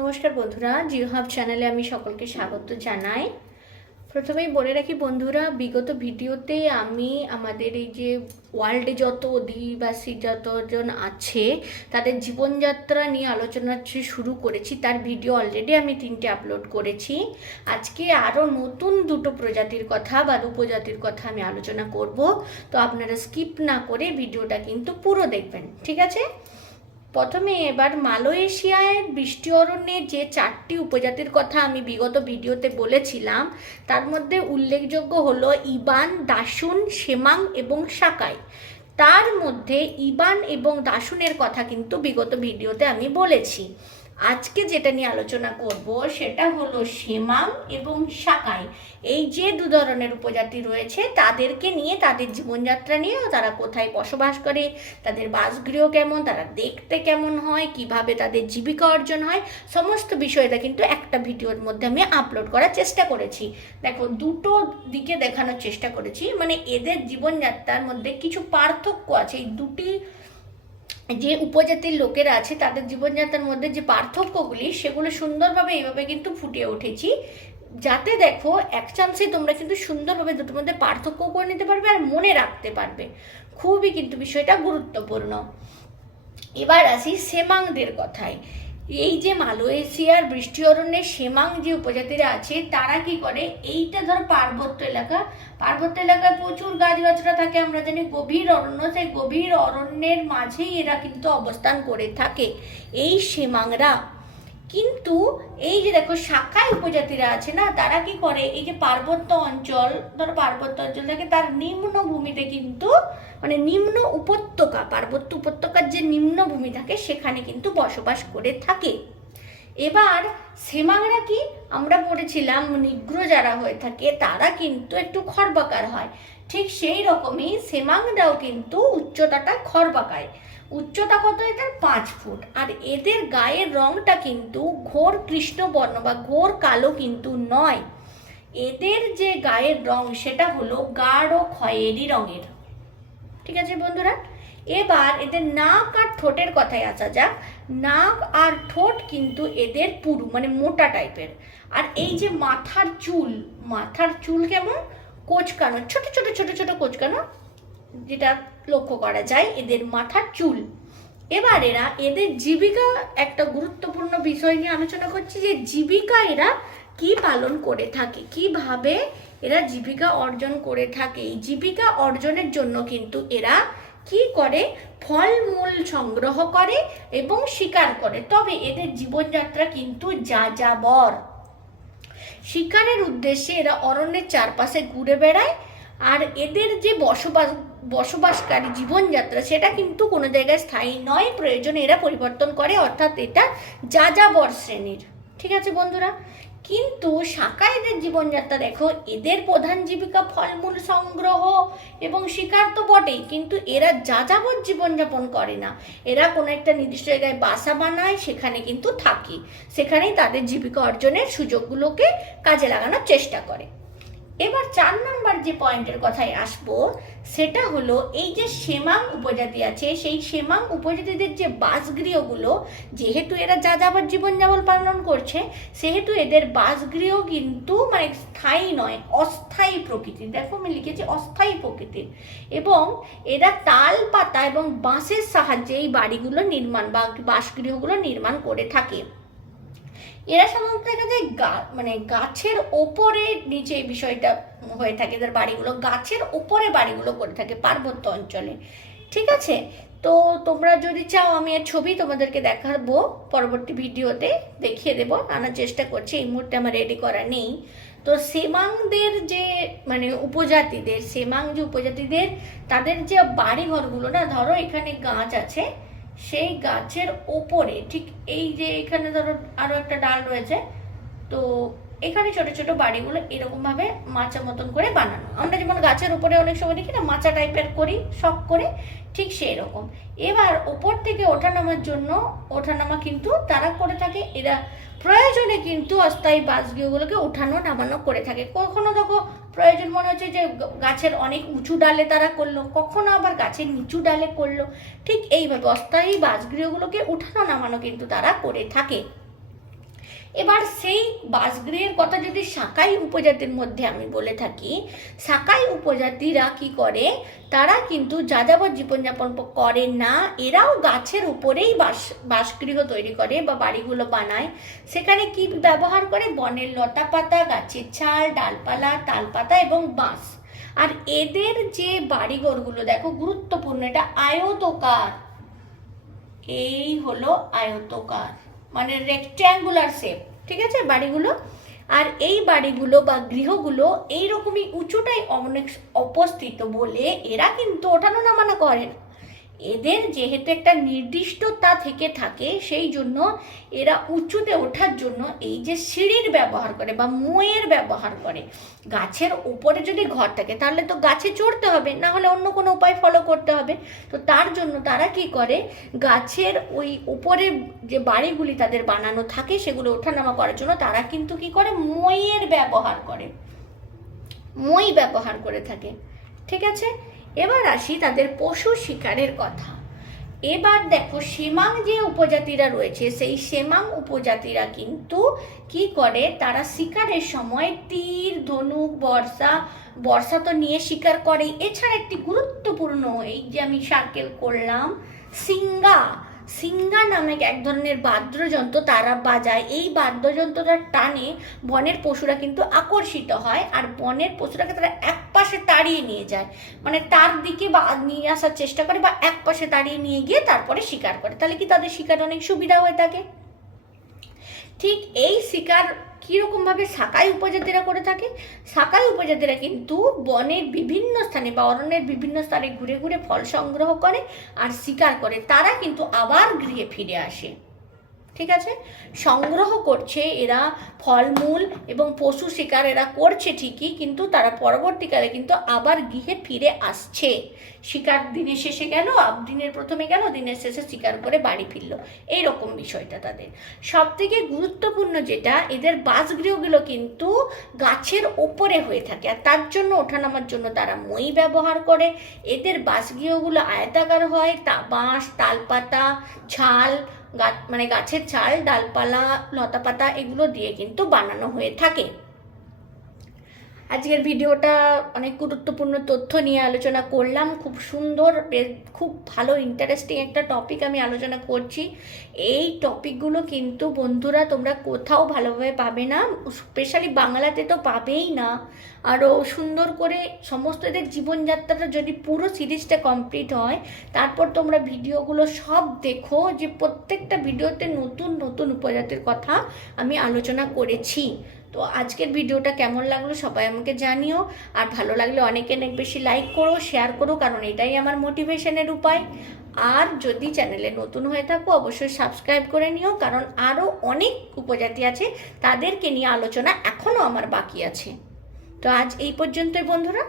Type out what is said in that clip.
নমস্কার বন্ধুরা, জিও হাব চ্যানেলে আমি সকলকে স্বাগত জানাই। প্রথমেই বলে রাখি বন্ধুরা, বিগত ভিডিওতে আমি আমাদের এই যে ওয়ার্ল্ডে যত অধিবাসী যতজন আছে, তাদের জীবনযাত্রা নিয়ে আলোচনা শুরু করেছি, তার ভিডিও অলরেডি আমি তিনটে আপলোড করেছি। আজকে আরও নতুন দুটো প্রজাতির কথা বা উপজাতির কথা আমি আলোচনা করব। তো আপনারা স্কিপ না করে ভিডিওটা কিন্তু পুরো দেখবেন, ঠিক আছে? প্রথমে এবার মালয়েশিয়ায় বৃষ্টি অরণ্যে যে চারটি উপজাতির কথা আমি বিগত ভিডিওতে বলেছিলাম, তার মধ্যে উল্লেখযোগ্য হলো ইবান, দাসুন সেমাং এবং সাকাই। তার মধ্যে ইবান এবং দাসুনের কথা কিন্তু বিগত ভিডিওতে আমি বলেছি। আজকে যেটা নিয়ে আলোচনা করব সেটা হলো সেমাং এবং সাকাই। এই যে দু ধরনের উপজাতি রয়েছে, তাদেরকে নিয়ে, তাদের জীবনযাত্রা নিয়ে, তারা কোথায় বসবাস করে, তাদের বাসগৃহ কেমন, তারা দেখতে কেমন হয়, কীভাবে তাদের জীবিকা অর্জন হয়, সমস্ত বিষয়টা কিন্তু একটা ভিডিওর মধ্যে আমি আপলোড করার চেষ্টা করেছি। দেখো, দুটো দিকে দেখানোর চেষ্টা করেছি মানে এদের জীবনযাত্রার মধ্যে কিছু পার্থক্য আছে। এই দুটি যে উপজাতির লোকেরা আছে, তাদের জীবনযাত্রার মধ্যে যে পার্থক্যগুলি, সেগুলো সুন্দরভাবে এইভাবে কিন্তু ফুটিয়ে উঠেছি। যাতে দেখো, এক চান্সে তোমরা কিন্তু সুন্দরভাবে দুটোর মধ্যে পার্থক্য করে নিতে পারবে আর মনে রাখতে পারবে। খুবই কিন্তু বিষয়টা গুরুত্বপূর্ণ। এবার আসি সেমাংদের কথায়। এই যে মালয়েশিয়ার বৃষ্টি অরণ্যের সেমাং যে উপজাতিরা আছে, তারা কি করে? এইটা ধর পার্বত্য এলাকা। পার্বত্য এলাকায় প্রচুর গাছগাছরা থাকে, আমরা জানি গভীর অরণ্য। সেই গভীর অরণ্যের মাঝেই এরা কিন্তু অবস্থান করে থাকে। এই সেমাংরা কিন্তু এই যে দেখো শাখায় উপজাতিরা আছে না, তারা কি করে? এই যে পার্বত্য অঞ্চল, ধরো পার্বত্য অঞ্চল থাকে তার নিম্ন ভূমিতে কিন্তু মানে নিম্ন উপত্যকা, পার্বত্য উপত্যকার যে নিম্ন ভূমি থাকে, সেখানে কিন্তু বসবাস করে থাকে। এবার সেমাংরা কি? আমরা পড়েছিলাম নিগ্র যারা হয়ে থাকে, তারা কিন্তু একটু খরবাকার হয়। ঠিক সেই রকমই সেমাংরাও কিন্তু উচ্চতাটা খরবাকায় উচ্চতা কত এদের পাঁচ ফুট। আর এদের গায়ের রংটা কিন্তু ঘোর কৃষ্ণবর্ণ বা ঘোর কালো কিন্তু নয়। এদের যে গায়ের রং, সেটা হলো গাঢ় খয়েরি রঙের। ঠিক আছে বন্ধুরা? এবার এদের নাক আর ঠোঁটের কথায় আসা যাক। নাক আর ঠোঁট কিন্তু এদের পুরু মানে মোটা টাইপের। আর এই যে মাথার চুল মাথার চুল কেমন? কোচকানো, ছোট ছোট ছোট ছোট কোচকানো যেটা লক্ষ্য করা যায়, এদের মাথার চুল। এবার এরা এদের জীবিকা একটা গুরুত্বপূর্ণ বিষয় নিয়ে আলোচনা করছি যে জীবিকা এরা কি পালন করে থাকে, কীভাবে এরা জীবিকা অর্জন করে থাকে। এই জীবিকা অর্জনের জন্য কিন্তু এরা কি করে? ফলমূল সংগ্রহ করে এবং শিকার করে। তবে এদের জীবনযাত্রা কিন্তু যা যাযাবর। শিকারের উদ্দেশ্যে এরা অরণ্যের চারপাশে ঘুরে বেড়ায় আর এদের যে বসবাস, বসবাসকারী জীবনযাত্রা, সেটা কিন্তু কোনো জায়গায় স্থায়ী নয়, প্রয়োজনে এরা পরিবর্তন করে, অর্থাৎ এটা যা যাযাবর শ্রেণির। ঠিক আছে বন্ধুরা? কিন্তু শাখা এদের জীবনযাত্রা, দেখো, এদের প্রধান জীবিকা ফলমূল সংগ্রহ এবং শিকার তো বটেই, কিন্তু এরা যা যাযাবর জীবনযাপন করে না। এরা কোনো একটা নির্দিষ্ট জায়গায় বাসা বানায়, সেখানে কিন্তু থাকে। সেখানেই তাদের জীবিকা অর্জনের সুযোগগুলোকে কাজে লাগানোর চেষ্টা করে। এবার চার নাম্বার যে পয়েন্টের কথায় আসব, সেটা হলো এই যে সেমাং উপজাতি আছে, সেই সেমাং উপজাতিদের যে বাসগৃহগুলো, যেহেতু এরা যাযাবর জীবনযাপন পালন করছে, সেহেতু এদের বাসগৃহ কিন্তু মানে স্থায়ী নয়, অস্থায়ী প্রকৃতির। দেখো আমি লিখেছি অস্থায়ী প্রকৃতির। এবং এরা তাল পাতা এবং বাঁশের সাহায্যে এই বাড়িগুলো নির্মাণ বা বাসগৃহগুলো নির্মাণ করে থাকে। এরা সাধারণত দেখা যায় গা মানে গাছের ওপরে নিচে বিষয়টা হয়ে থাকে, এদের বাড়িগুলো গাছের ওপরে বাড়িগুলো করে থাকে পার্বত্য অঞ্চলে। ঠিক আছে? তো তোমরা যদি চাও, আমি এর ছবি তোমাদেরকে দেখাবো, পরবর্তী ভিডিওতে দেখিয়ে দেবো, আনার চেষ্টা করছি, এই মুহূর্তে আমার রেডি করা নেই। তো সেমাংদের যে মানে উপজাতিদের, সেমাং যে উপজাতিদের, তাদের যে বাড়িঘরগুলো না, ধরো এখানে গাছ আছে সেই গাছের ওপরে, ঠিক এই যে এখানে ধরো আরও একটা ডাল রয়েছে, তো এখানে ছোট ছোট বাড়িগুলো এরকম ভাবে মাচা মতন করে বানানো। আমরা যেমন গাছের উপরে অনেক সময় দেখি না, মাচা টাইপের করি, শখ করে ঠিক সেই রকম। এবার ওপর থেকে ওঠানামার জন্য, ওঠানামা কিন্তু তারা করে থাকে। এরা প্রয়োজনে কিন্তু অস্থায়ী বাসগৃহগুলোকে উঠানো, নামানো করে থাকে। কখনো দেখো, প্রয়োজন মনে হচ্ছে যে গাছের অনেক উঁচু ডালে তারা করল, কখনো আবার গাছের নিচু ডালে করল। ঠিক এইভাবে অস্থায়ী বাসগৃহগুলোকে উঠানো, নামানো কিন্তু তারা করে থাকে। এবার সেই বাসগৃহের কথা যদি সাকাই উপজাতির মধ্যে আমি বলে থাকি সাকাই উপজাতিরা কি করে? তারা কিন্তু যাযাবর জীবনযাপন করে না, এরাও গাছের উপরেই বাস, বাসগৃহ তৈরি করে বা বাড়িগুলো বানায়। সেখানে কি ব্যবহার করে? বনের লতা পাতা গাছের ছাল, ডালপালা, তালপাতা এবং বাঁশ। আর এদের যে বাড়িঘরগুলো, দেখো গুরুত্বপূর্ণ, এটা আয়তকার। এই হলো আয়তকার। মানে রেক্ট্যাঙ্গুলার শেপ ঠিক আছে, বাড়িগুলো। আর এই বাড়িগুলো বা গৃহগুলো এইরকমই উঁচুটাই অনেক উপস্থিত বলে এরা কিন্তু ওঠানো নামানো করে না এদের যেহেতু একটা নির্দিষ্টতা থেকে থাকে, সেই জন্য এরা উঁচুতে ওঠার জন্য এই যে সিঁড়ির ব্যবহার করে বা ময়ের ব্যবহার করে, গাছের উপরে যদি ঘর থাকে তাহলে তো গাছে চড়তে হবে, না হলে অন্য কোনো উপায় ফলো করতে হবে। তো তার জন্য তারা কি করে, গাছের ওই উপরে যে বাড়িগুলি তাদের বানানো থাকে সেগুলো ওঠানামা করার জন্য তারা কিন্তু কি করে মইয়ের ব্যবহার করে। মই ব্যবহার করে থাকে, ঠিক আছে? এবার আসি তাদের পশু শিকারের কথা। এবার দেখো সেমাং যে উপজাতিরা রয়েছে, সেই সেমাং উপজাতিরা কিন্তু কি করে? তারা শিকারের সময় তীর, ধনুক, বর্ষা বর্ষা তো নিয়ে শিকার করে এছাড়া একটি গুরুত্বপূর্ণ এই যে আমি সার্কেল করলাম, সিঙ্গা। সিঙ্গা নামে এক ধরনের বাদ্যযন্ত্র তারা বাজায়। এই বাদ্যযন্ত্রটার টানে বনের পশুরা কিন্তু আকর্ষিত হয় আর বনের পশুরাকে তারা এক পাশে তাড়িয়ে নিয়ে যায়। মানে তার দিকে বা নিয়ে আসার চেষ্টা করে বা এক পাশে তাড়িয়ে নিয়ে গিয়ে তারপরে শিকার করে। তাহলে কি তাদের শিকার অনেক সুবিধা হয়ে থাকে? ঠিক এই শিকার কীরকমভাবে সাকাই উপজাতিরা করে থাকে? সাকাই উপজাতিরা কিন্তু বনের বিভিন্ন স্থানে বা অরণ্যের বিভিন্ন স্থানে ঘুরে ঘুরে ফল সংগ্রহ করে আর শিকার করে। তারা কিন্তু আবার গৃহে ফিরে আসে। ঠিক আছে? সংগ্রহ করছে, এরা ফলমূল এবং পশু শিকার এরা করছে ঠিকই, কিন্তু তারা পরবর্তীকালে কিন্তু আবার গৃহে ফিরে আসছে। শিকার দিনের শেষে গেল, দিনের প্রথমে গেল, দিনের শেষে শিকার করে বাড়ি ফিরল। এই রকম বিষয়টা তাদের। সব থেকে গুরুত্বপূর্ণ যেটা, এদের বাসগৃহগুলো কিন্তু গাছের ওপরে হয়ে থাকে, আর তার জন্য ওঠানামার জন্য তারা মই ব্যবহার করে। এদের বাসগৃহগুলো আয়তাকার হয়, তা বাঁশ, তালপাতা, ছাল মানে গাছের ছাল ডালপালা লতাপাতা এগুলো দিয়ে কিন্তু বানানো হয়ে থাকে। আজকের ভিডিওটা অনেক গুরুত্বপূর্ণ তথ্য নিয়ে আলোচনা করলাম। খুব সুন্দর খুব ভালো ইন্টারেস্টিং একটা টপিক আমি আলোচনা করছি। এই টপিকগুলো কিন্তু বন্ধুরা তোমরা কোথাও ভালোভাবে পাবে না স্পেশালি বাংলাতে তো পাবেই না। আরও সুন্দর করে সমস্ত এদের জীবনযাত্রাটা যদি পুরো সিরিজটা কমপ্লিট হয়, তারপর তোমরা ভিডিওগুলো সব দেখো যে প্রত্যেকটা ভিডিওতে নতুন নতুন উপজাতির কথা আমি আলোচনা করেছি। তো আজকের ভিডিওটা কেমন লাগল সবাই আমাকে জানিও। আর ভালো লাগলে অনেকে অনেক বেশি লাইক করো শেয়ার করো, কারণ এটাই আমার মোটিভেশনের উপায়। আর যদি চ্যানেলে নতুন হয়ে থাকো, অবশ্যই সাবস্ক্রাইব করে নিও, কারণ আরও অনেক উপজাতি আছে, তাদেরকে নিয়ে আলোচনা এখনও আমার বাকি আছে। তো আজ এই পর্যন্তই বন্ধুরা।